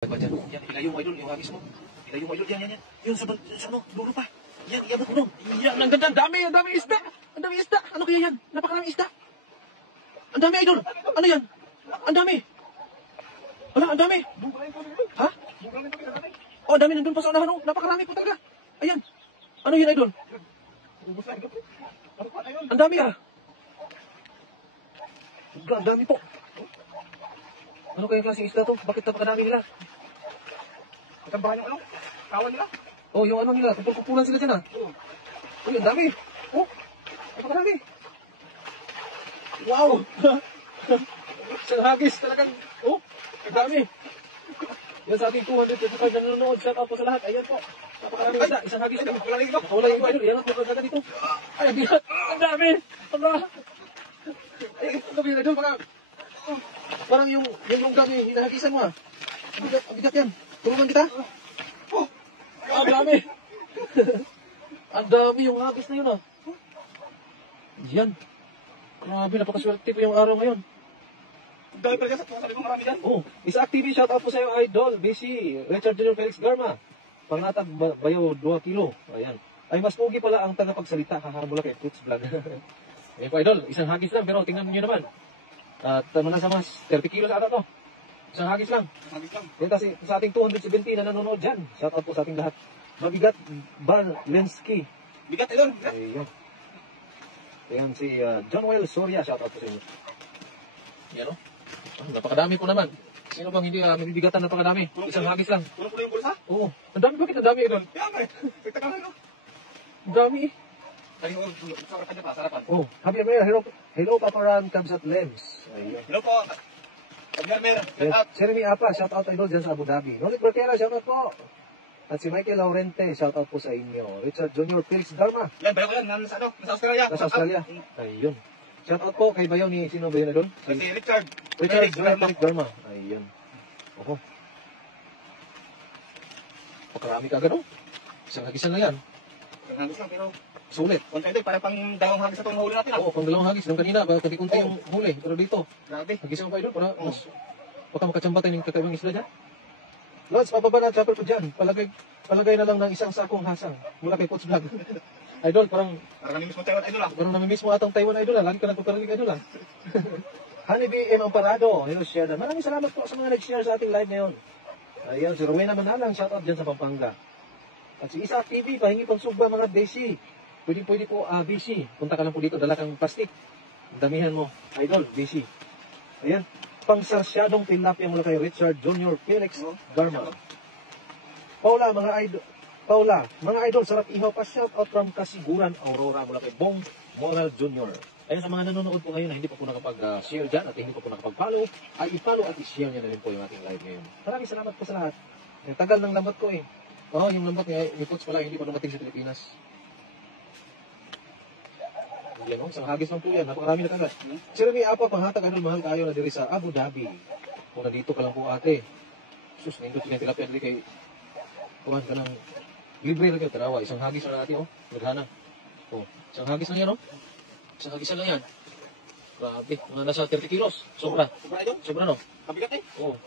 Yan, ilayo mo idol, yung hagis mo. Ilayo mo idol, yan. Yun, sa ano, dulo pa. Yan, iabot mo doon. Yan, ang ganda, ang dami isda. Ang dami isda. Ano kaya yan? Napakaraming isda. Ang dami idol. Ano yan? Ang dami. Wala, ang dami. Ha? Oh, ang dami nandun pa sa unahan. Oh. Napakarami po talaga. Ayan. Ano yan idol? Ang dami ah. Ang dami po. Ano kayang klaseng isda to? Bakit napakadami nila? Katambahan yung ano? Kawan nila? Oh, yung ano nila, kumpul-kumpulan sila dyan ah. Uy, ang dami. Oh, napakadami. Wow! Isang hagis talagang, oh, ang dami. Yan sa ating 225 na nanonood. Shout out po sa lahat. Ayan po. Napakarami isda. Isang hagis ito. Wala yung iba. Wala yung iba. Yan ang pagkagad dito. Ay, ang bigat. Ang dami. Allah. Ay, ang dami na doon. Parang yung lunggang yung hinahagisan mo ah. Ang bigat yan. Tulungan kita. Oh, ang dami. Ang dami yung hagis na yun ah. Yan. Grabe, napakaswerte po yung araw ngayon. Dahil pala sa sabi ko marami dyan. Oh, Isa TV, shout out po sa iyo, Idol, BC, Richard Junior Felix Garma. Pangatag bayo 2 kilo. Ayan. Ay, mas pogi pala ang tagapagsalita. Hahamula kay Fruits Vlog. Ayan po, Idol. Isang hagis lang, pero tingnan niyo naman. At nasa mas 30 kilos ata to. Isang hagis lang. Hagis lang. Yan kasi sa ating 270 na nanonood dyan. Shout out po sa ating lahat. Mabigat Barlensky. Bigat idol. Ayan. Ayan si John Well Soria. Shout out po sa inyo. Yan o. Napakadami po naman. Sino bang hindi mabibigatan napakadami? Isang hagis lang. Puno-puno yung bulsa. Oo. Ang dami. Bakit ang dami doon? Kaya nga eh. Tigtakan na ito. Ang dami eh. Ay, sarapan niya pa, sarapan. Oh, Javier Mer, hello Paparan, Kabsat Lems. Ayun. Hello po. Javier Mer, shout out. Jeremy Apa, shout out idol dyan sa Abu Dhabi. Nolit Barquera, shout out po. At si Michael Laurente, shout out po sa inyo. Richard Junior Felix Dharma, Yan, bayo ko yan. Nasa ano? Nasa Australia. nasa Australia. Ayun. Shout out po kay bayaw ni, sino ba yun na doon? Si Richard. Richard Junior Felix Felix Dharma. Ayun. Oho. Pakarami ka agad oh. Isang hagisan na yan. Hagis lang, pero Sulit. konti ito, para pang dalawang hagis na itong huli natin. Oo, pang dalawang hagis. Nung kanina, kunti-kunti yung huli. Pero dito, Grabe. hagisan ko pa idol para mas baka makachamba tayo ng kakaibang isla dyan. Lods, pababa na chopper ko dyan. Palagay na lang ng isang sakong hasang mula kay Coach Vlog. Idol, parang Parang mismo tayo idol ah. namimiss mo atang Taiwan idol ah. Lagi ka nagpaparinig idol ah. Honeybee M. Amparado. Hello, share na. Maraming salamat po sa mga nag-share sa ating live ngayon. Ayan, si Rowena Manalang. Shout out dyan sa Pampanga. At si Isa TV, pahingi pang sugba mga BC. Pwede po BC. Punta ka lang po dito, dala kang plastic. Damihan mo. Idol, BC. Ayan. Pangsasyadong tilapia mula kay Richard Junior Felix Garma. Paula, mga idol, sarap ihaw pa. Shout out from Kasiguran, Aurora mula kay Bong Moral Junior. Ayan, sa mga nanonood po ngayon na hindi pa po nakapag-share dyan at hindi pa po nakapag-follow, ay i-follow at i-share nyo na rin po yung ating live ngayon. Maraming salamat po sa lahat. Ang tagal ng lambat ko eh. Oo, yung lambat ni Coach pala, hindi pa dumating sa Pilipinas. Yan o, isang hagis lang po yan. Napakarami na kagad. Si Remy Apa, panghatag anong mahal tayo na diri sa Abu Dhabi. Kung nandito ka lang po ate. Sus, nindot yung tilapia dili kay kuhan ka ng libre lang yung tarawa. Isang hagis lang natin o. Naghana. O, isang hagis lang yan o. Isang hagis lang yan. Grabe, mga nasa 30 kilos. Sobra. Sobra idol. Sobra no? Kabigat eh. Oo.